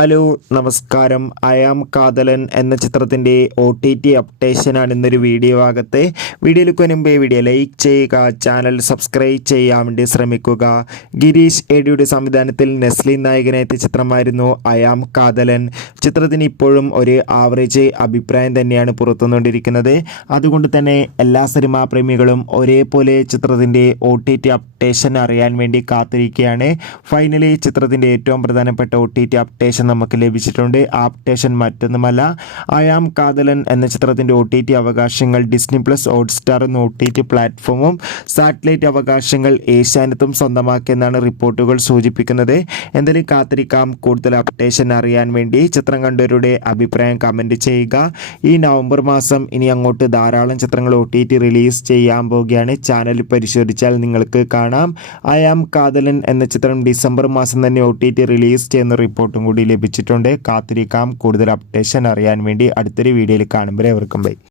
Hello നമസ്കാരം. ആം കാതലൻ എന്ന ചിത്രത്തിൻ്റെ OTT അപ്ഡേഷനാണ് ഇന്നൊരു വീഡിയോ ഭാഗത്ത്. വീഡിയോയിലേക്ക് മുൻപേ വീഡിയോ ലൈക്ക് ചെയ്യുക, ചാനൽ സബ്സ്ക്രൈബ് ചെയ്യാൻ വേണ്ടി ശ്രമിക്കുക. ഗിരീഷ് ഏടിയുടെ സംവിധാനത്തിൽ നെസ്ലിൻ നായകനെത്തിയ ചിത്രമായിരുന്നു ആം കാതലൻ. ചിത്രത്തിന് ഇപ്പോഴും ഒരു ആവറേജ് അഭിപ്രായം തന്നെയാണ് പുറത്തുകൊണ്ടിരിക്കുന്നത്. അതുകൊണ്ട് തന്നെ എല്ലാ സിനിമാ പ്രേമികളും ഒരേപോലെ ചിത്രത്തിൻ്റെ OTT അപ്ഡേഷൻ അറിയാൻ വേണ്ടി കാത്തിരിക്കുകയാണ്. ഫൈനലി ചിത്രത്തിൻ്റെ ഏറ്റവും പ്രധാനപ്പെട്ട OTT അപ്ഡേഷൻ നമുക്ക് ലഭിച്ചിട്ടുണ്ട്. ആ അപ്ഡേഷൻ മറ്റൊന്നുമല്ല, ആം കാതലൻ എന്ന ചിത്രത്തിൻ്റെ OTT അവകാശങ്ങൾ ഡിസ്നി പ്ലസ്, ഹോട്ട്സ്റ്റാർ എന്ന OTT പ്ലാറ്റ്ഫോമും സാറ്റലൈറ്റ് അവകാശങ്ങൾ ഏഷ്യാനെറ്റും സ്വന്തമാക്കിയെന്നാണ് റിപ്പോർട്ടുകൾ സൂചിപ്പിക്കുന്നത്. എന്തായാലും കാത്തിരിക്കാം കൂടുതൽ അപ്ഡേഷൻ അറിയാൻ വേണ്ടി. ചിത്രം കണ്ടവരുടെ അഭിപ്രായം കമൻറ്റ് ചെയ്യുക. ഈ നവംബർ മാസം ഇനി അങ്ങോട്ട് ധാരാളം ചിത്രങ്ങൾ OTT റിലീസ് ചെയ്യാൻ പോവുകയാണ്. ചാനൽ പരിശോധിച്ചാൽ നിങ്ങൾക്ക് കാണാം. ആം കാതലൻ എന്ന ചിത്രം ഡിസംബർ മാസം തന്നെ OTT റിലീസ് ചെയ്യുന്ന റിപ്പോർട്ടും കൂടി ലഭിച്ചിട്ടുണ്ട്. കാത്തിരിക്കാം കൂടുതൽ അപ്ഡേഷൻ അറിയാൻ വേണ്ടി. അടുത്തൊരു വീഡിയോയിൽ കാണുമ്പോൾ എവർക്കും ബൈ.